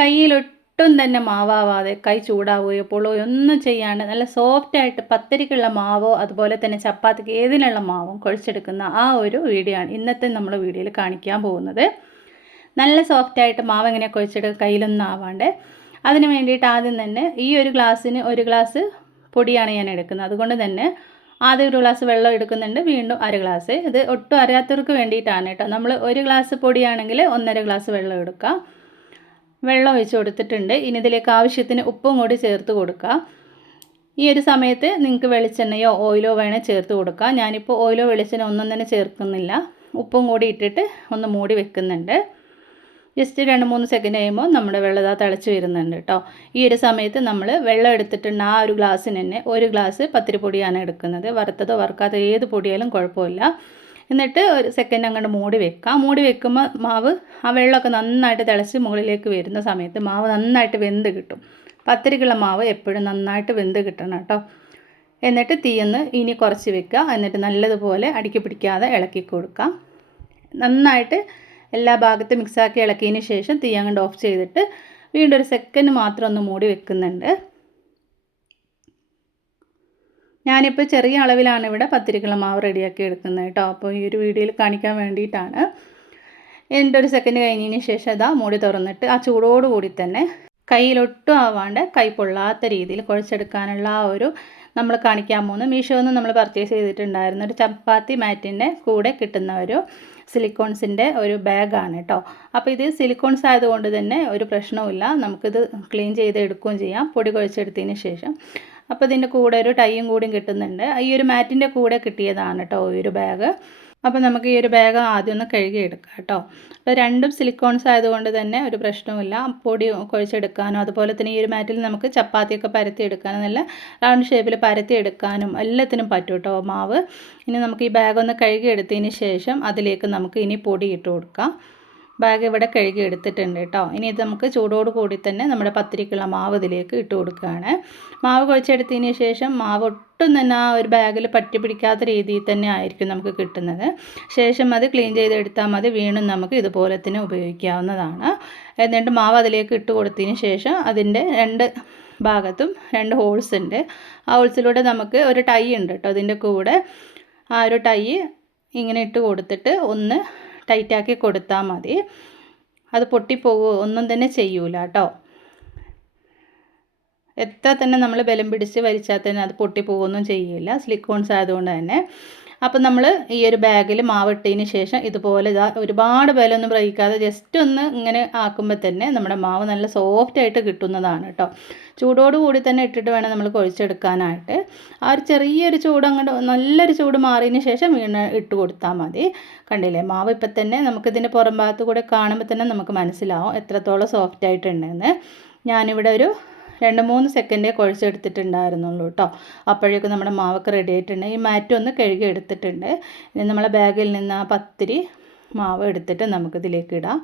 കയ്യിലൊട്ടും തന്നെ മാവാവാതെ കൈ ചൂടാവുകയോ പൊള്ളുകയോ ഒന്നും ചെയ്യാണ്ട് നല്ല സോഫ്റ്റായിട്ട് പത്തിരിക്കുള്ള മാവോ അതുപോലെ തന്നെ ചപ്പാത്തിക്ക് ഏതിനുള്ള മാവും കുഴച്ചെടുക്കുന്ന ആ ഒരു വീഡിയോ ആണ് ഇന്നത്തെ നമ്മൾ വീഡിയോയിൽ കാണിക്കാൻ പോകുന്നത്. നല്ല സോഫ്റ്റായിട്ട് മാവ് എങ്ങനെ കുഴച്ചെടുക്കുക കയ്യിലൊന്നും ആവാണ്ട്. അതിന് വേണ്ടിയിട്ട് ആദ്യം തന്നെ ഈ ഒരു ഗ്ലാസ്സിന് 1 ഗ്ലാസ് പൊടിയാണ് ഞാൻ എടുക്കുന്നത്. അതുകൊണ്ട് തന്നെ ആദ്യം 1 ഗ്ലാസ് വെള്ളം എടുക്കുന്നുണ്ട്, വീണ്ടും 1/2 ഗ്ലാസ്. ഇത് ഒട്ടും അറിയാത്തവർക്ക് വേണ്ടിയിട്ടാണ് കേട്ടോ. നമ്മൾ 1 ഗ്ലാസ് പൊടിയാണെങ്കിൽ 1.5 ഗ്ലാസ് വെള്ളം എടുക്കുക. വെള്ളം ഒഴിച്ച് കൊടുത്തിട്ടുണ്ട്. ഇനി ഇതിലേക്ക് ആവശ്യത്തിന് ഉപ്പും കൂടി ചേർത്ത് കൊടുക്കുക. ഈ ഒരു സമയത്ത് നിങ്ങൾക്ക് വെളിച്ചെണ്ണയോ ഓയിലോ വേണേൽ ചേർത്ത് കൊടുക്കുക. ഞാനിപ്പോൾ ഓയിലോ വെളിച്ചെണ്ണ ഒന്നും തന്നെ ചേർക്കുന്നില്ല. ഉപ്പും കൂടി ഇട്ടിട്ട് ഒന്ന് മൂടി വെക്കുന്നുണ്ട്. ജസ്റ്റ് 2-3 സെക്കൻഡ് കഴിയുമ്പോൾ നമ്മുടെ വെള്ളം തിളച്ച് വരുന്നുണ്ട് കേട്ടോ. ഈ ഒരു സമയത്ത് നമ്മൾ വെള്ളം എടുത്തിട്ടുണ്ട്. ആ ഒരു ഗ്ലാസ്സിന് തന്നെ 1 ഗ്ലാസ് പത്തിരിപ്പൊടിയാണ് എടുക്കുന്നത്. വറുത്തതോ വറുക്കാത്തോ ഏത് പൊടിയായാലും കുഴപ്പമില്ല. എന്നിട്ട് 1 സെക്കൻഡ് അങ്ങോട്ട് മൂടി വെക്കാം. മൂടി വെക്കുമ്പോൾ മാവ് ആ വെള്ളമൊക്കെ നന്നായിട്ട് തിളച്ച് മുകളിലേക്ക് വരുന്ന സമയത്ത് മാവ് നന്നായിട്ട് വെന്ത് കിട്ടും. പത്തിരിക്കുള്ള മാവ് എപ്പോഴും നന്നായിട്ട് വെന്ത് കിട്ടണം കേട്ടോ. എന്നിട്ട് തീയൊന്ന് ഇനി കുറച്ച് വെക്കുക. എന്നിട്ട് നല്ലതുപോലെ അടുക്കി പിടിക്കാതെ ഇളക്കി കൊടുക്കാം. നന്നായിട്ട് എല്ലാ ഭാഗത്തും മിക്സാക്കി ഇളക്കിയതിന് ശേഷം തീ അങ്ങോട്ട് ഓഫ് ചെയ്തിട്ട് വീണ്ടും 1 സെക്കൻഡ് മാത്രം ഒന്ന് മൂടി വെക്കുന്നുണ്ട്. ഞാനിപ്പോൾ ചെറിയ അളവിലാണ് ഇവിടെ പത്തിരിക്കുള്ള മാവ് റെഡിയാക്കി എടുക്കുന്നത് കേട്ടോ. അപ്പോൾ ഈ ഒരു വീഡിയോയിൽ കാണിക്കാൻ വേണ്ടിയിട്ടാണ്. എന്നിട്ട് 1 സെക്കൻഡ് കഴിഞ്ഞതിന് ശേഷം അതാ മൂടി തുറന്നിട്ട് ആ ചൂടോടുകൂടി തന്നെ കയ്യിലൊട്ടും ആവാണ്ട് കൈ പൊള്ളാത്ത രീതിയിൽ കുഴച്ചെടുക്കാനുള്ള ആ ഒരു നമ്മൾ കാണിക്കാൻ പോകുന്ന മീഷോന്ന് നമ്മൾ പർച്ചേസ് ചെയ്തിട്ടുണ്ടായിരുന്ന ഒരു ചപ്പാത്തി മാറ്റിൻ്റെ കൂടെ കിട്ടുന്ന ഒരു സിലിക്കോൺസിൻ്റെ ഒരു ബാഗാണ് കേട്ടോ. അപ്പോൾ ഇത് സിലിക്കോൺസ് ആയതുകൊണ്ട് തന്നെ ഒരു പ്രശ്നവുമില്ല. നമുക്കിത് ക്ലീൻ ചെയ്ത് എടുക്കുകയും ചെയ്യാം പൊടി കുഴച്ചെടുത്തതിന് ശേഷം. അപ്പോൾ ഇതിൻ്റെ കൂടെ ഒരു ടൈയും കൂടിയും കിട്ടുന്നുണ്ട്. ഈ ഒരു മാറ്റിൻ്റെ കൂടെ കിട്ടിയതാണ് കേട്ടോ ഈ ഒരു ബാഗ്. അപ്പോൾ നമുക്ക് ഈ ഒരു ബാഗ് ആദ്യം ഒന്ന് കഴുകി എടുക്കാം കേട്ടോ. അപ്പോൾ രണ്ടും സിലിക്കോൺസ് ആയതുകൊണ്ട് തന്നെ ഒരു പ്രശ്നവുമില്ല. പൊടി കുഴച്ചെടുക്കാനും അതുപോലെ തന്നെ ഈ ഒരു മാറ്റിൽ നമുക്ക് ചപ്പാത്തിയൊക്കെ പരത്തിയെടുക്കാനും നല്ല റൗണ്ട് ഷേപ്പിൽ പരത്തിയെടുക്കാനും എല്ലാത്തിനും പറ്റും കേട്ടോ മാവ്. ഇനി നമുക്ക് ഈ ബാഗ് ഒന്ന് കഴുകി എടുത്തതിന് ശേഷം അതിലേക്ക് നമുക്ക് ഇനി പൊടി ഇട്ട് കൊടുക്കാം. ബാഗ് ഇവിടെ കഴുകി എടുത്തിട്ടുണ്ട് കേട്ടോ. ഇനി ഇത് നമുക്ക് ചൂടോട് കൂടി തന്നെ നമ്മുടെ പത്തിരിക്കുള്ള മാവ് ഇതിലേക്ക് ഇട്ട് കൊടുക്കുകയാണ്. മാവ് കുഴച്ചെടുത്തതിന് ശേഷം മാവ് ഒട്ടും തന്നെ ആ ഒരു ബാഗിൽ പറ്റി പിടിക്കാത്ത രീതിയിൽ തന്നെ ആയിരിക്കും നമുക്ക് കിട്ടുന്നത്. ശേഷം അത് ക്ലീൻ ചെയ്തെടുത്താൽ മതി. വീണ്ടും നമുക്ക് ഇതുപോലെ തന്നെ ഉപയോഗിക്കാവുന്നതാണ്. എന്നിട്ട് മാവ് അതിലേക്ക് ഇട്ട് കൊടുത്തതിന് ശേഷം അതിൻ്റെ 2 ഭാഗത്തും 2 ഹോൾസ് ഉണ്ട്. ആ ഹോൾസിലൂടെ നമുക്ക് ഒരു ടൈ ഉണ്ട് കേട്ടോ. അതിൻ്റെ കൂടെ ആ ഒരു ടൈ ഇങ്ങനെ ഇട്ട് കൊടുത്തിട്ട് ഒന്ന് ടൈറ്റാക്കി കൊടുത്താൽ മതി. അത് പൊട്ടിപ്പോകുമോ ഒന്നും തന്നെ ചെയ്യൂല കേട്ടോ. എത്ര തന്നെ നമ്മൾ ബലം പിടിച്ച് വലിച്ചാൽ തന്നെ അത് പൊട്ടിപ്പോകുമൊന്നും ചെയ്യില്ല, സിലിക്കോൺസ് ആയതുകൊണ്ട് തന്നെ. അപ്പം നമ്മൾ ഈ ഒരു ബാഗിൽ മാവിട്ടതിന് ശേഷം ഇതുപോലെ ഒരുപാട് ബലമൊന്നും പ്രയോഗിക്കാതെ ജസ്റ്റ് ഒന്ന് ഇങ്ങനെ ആക്കുമ്പോൾ തന്നെ നമ്മുടെ മാവ് നല്ല സോഫ്റ്റായിട്ട് കിട്ടുന്നതാണ് കേട്ടോ. ചൂടോടുകൂടി തന്നെ ഇട്ടിട്ട് വേണം നമ്മൾ കുഴച്ചെടുക്കാനായിട്ട്. ആ ഒരു ചെറിയൊരു ചൂട് അങ്ങോട്ട് നല്ലൊരു ചൂട് മാറിയതിന് ശേഷം വീണ്ടും ഇട്ട് കൊടുത്താൽ മതി. കണ്ടില്ലേ മാവ് ഇപ്പം തന്നെ നമുക്കിതിൻ്റെ പുറം ഭാഗത്ത് കൂടെ കാണുമ്പോൾ തന്നെ നമുക്ക് മനസ്സിലാവും എത്രത്തോളം സോഫ്റ്റായിട്ടുണ്ടെന്ന്. ഞാനിവിടെ ഒരു 2-3 സെക്കൻഡേ കുഴച്ചെടുത്തിട്ടുണ്ടായിരുന്നുള്ളൂ കേട്ടോ. അപ്പോഴേക്കും നമ്മുടെ മാവൊക്കെ റെഡി ആയിട്ടുണ്ട്. ഈ മാറ്റ് ഒന്ന് കഴുകി എടുത്തിട്ടുണ്ട്. ഇനി നമ്മളെ ബാഗിൽ നിന്ന് ആ പത്തിരി മാവ് എടുത്തിട്ട് നമുക്കിതിലേക്ക് ഇടാം.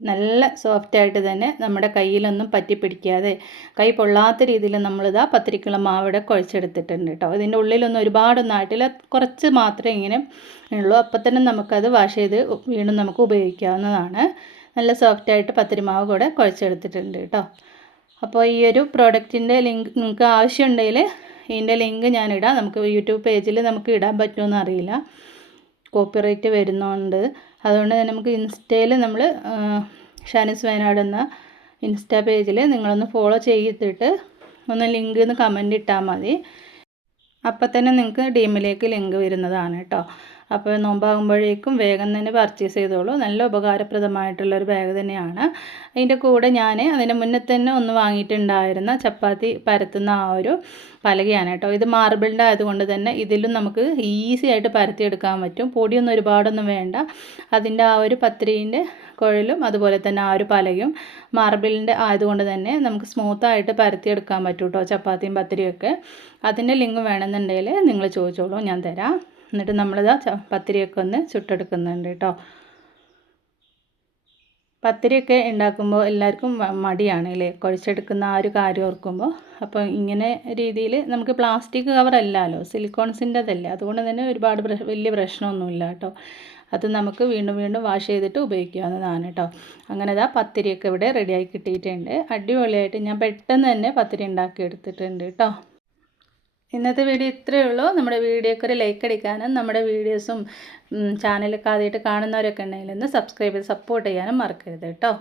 നല്ല സോഫ്റ്റായിട്ട് തന്നെ നമ്മുടെ കയ്യിലൊന്നും പറ്റി പിടിക്കാതെ കൈ പൊള്ളാത്ത രീതിയിൽ നമ്മളിതാ പത്തിരിക്കുള്ള മാവിടെ കുഴച്ചെടുത്തിട്ടുണ്ട് കേട്ടോ. ഇതിൻ്റെ ഉള്ളിലൊന്നും ഒരുപാടൊന്നും ആയിട്ടില്ല, കുറച്ച് മാത്രമേ ഇങ്ങനെ ഉള്ളൂ. അപ്പം തന്നെ നമുക്കത് വാഷ് ചെയ്ത് വീണ്ടും നമുക്ക് ഉപയോഗിക്കാവുന്നതാണ്. നല്ല സോഫ്റ്റായിട്ട് പത്തിരിമാവ് കൂടെ കുഴച്ചെടുത്തിട്ടുണ്ട് കേട്ടോ. അപ്പോൾ ഈ ഒരു പ്രോഡക്റ്റിൻ്റെ ലിങ്ക് നിങ്ങൾക്ക് ആവശ്യമുണ്ടെങ്കിൽ ഇതിൻ്റെ ലിങ്ക് ഞാനിടാം. നമുക്ക് യൂട്യൂബ് പേജിൽ നമുക്ക് ഇടാൻ പറ്റുമെന്ന് അറിയില്ല, കോപ്പിറൈറ്റ് വരുന്നുണ്ട്. അതുകൊണ്ട് തന്നെ നമുക്ക് ഇൻസ്റ്റയിൽ നമ്മൾ ഷാനിസ് വയനാട് എന്ന ഇൻസ്റ്റാ പേജിൽ നിങ്ങളൊന്ന് ഫോളോ ചെയ്തിട്ട് ഒന്ന് ലിങ്ക് എന്ന് കമൻറ്റ് ഇട്ടാൽ മതി. അപ്പം തന്നെ നിങ്ങൾക്ക് ഡീമിലേക്ക് ലിങ്ക് വരുന്നതാണ് കേട്ടോ. അപ്പോൾ നോമ്പാകുമ്പോഴേക്കും വേഗം തന്നെ പർച്ചേസ് ചെയ്തോളൂ. നല്ല ഉപകാരപ്രദമായിട്ടുള്ളൊരു ബാഗ് തന്നെയാണ്. അതിൻ്റെ കൂടെ ഞാൻ അതിന് മുന്നേ തന്നെ ഒന്ന് വാങ്ങിയിട്ടുണ്ടായിരുന്ന ചപ്പാത്തി പരത്തുന്ന ആ ഒരു പലകയാണ് കേട്ടോ. ഇത് മാർബിളിൻ്റെ ആയതുകൊണ്ട് തന്നെ ഇതിലും നമുക്ക് ഈസി ആയിട്ട് പരത്തിയെടുക്കാൻ പറ്റും. പൊടിയൊന്നും ഒരുപാടൊന്നും വേണ്ട. അതിൻ്റെ ആ ഒരു പത്തിരീൻ്റെ കുഴലും അതുപോലെ തന്നെ ആ ഒരു പലകയും മാർബിളിൻ്റെ ആയതുകൊണ്ട് തന്നെ നമുക്ക് സ്മൂത്തായിട്ട് പരത്തിയെടുക്കാൻ പറ്റും കേട്ടോ ചപ്പാത്തിയും പത്തിരിയൊക്കെ. അതിൻ്റെ ലിങ്ക് വേണമെന്നുണ്ടെങ്കിൽ നിങ്ങൾ ചോദിച്ചോളൂ, ഞാൻ തരാം. എന്നിട്ട് നമ്മളിതാ പത്തിരിയൊക്കെ ഒന്ന് ചുട്ടെടുക്കുന്നുണ്ട് കേട്ടോ. പത്തിരിയൊക്കെ ഉണ്ടാക്കുമ്പോൾ എല്ലാവർക്കും മടിയാണ് അല്ലേ, കുഴച്ചെടുക്കുന്ന ആ ഒരു കാര്യം ഓർക്കുമ്പോൾ. അപ്പോൾ ഇങ്ങനെ രീതിയിൽ നമുക്ക് പ്ലാസ്റ്റിക് കവർ അല്ലല്ലോ, സിലിക്കോൺസിൻ്റെതല്ലേ, അതുകൊണ്ട് തന്നെ ഒരുപാട് വലിയ പ്രശ്നമൊന്നുമില്ല കേട്ടോ. അത് നമുക്ക് വീണ്ടും വീണ്ടും വാഷ് ചെയ്തിട്ട് ഉപയോഗിക്കാവുന്നതാണ് കേട്ടോ. അങ്ങനെ ഇതാ പത്തിരിയൊക്കെ ഇവിടെ റെഡിയായി കിട്ടിയിട്ടുണ്ട്. അടിപൊളിയായിട്ട് ഞാൻ പെട്ടെന്ന് തന്നെ പത്തിരി ഉണ്ടാക്കി എടുത്തിട്ടുണ്ട് കേട്ടോ. ഇന്നത്തെ വീഡിയോ ഇത്രയേ ഉള്ളൂ. നമ്മുടെ വീഡിയോക്ക് ഒരു ലൈക്ക് അടിക്കാനും നമ്മുടെ വീഡിയോസും ചാനലൊക്കെ ആദ്യമായിട്ട് കാണുന്നവരൊക്കെ ഉണ്ടെങ്കിൽ ഒന്ന് സബ്സ്ക്രൈബ് ചെയ്ത് സപ്പോർട്ട് ചെയ്യാനും മറക്കരുത് കേട്ടോ.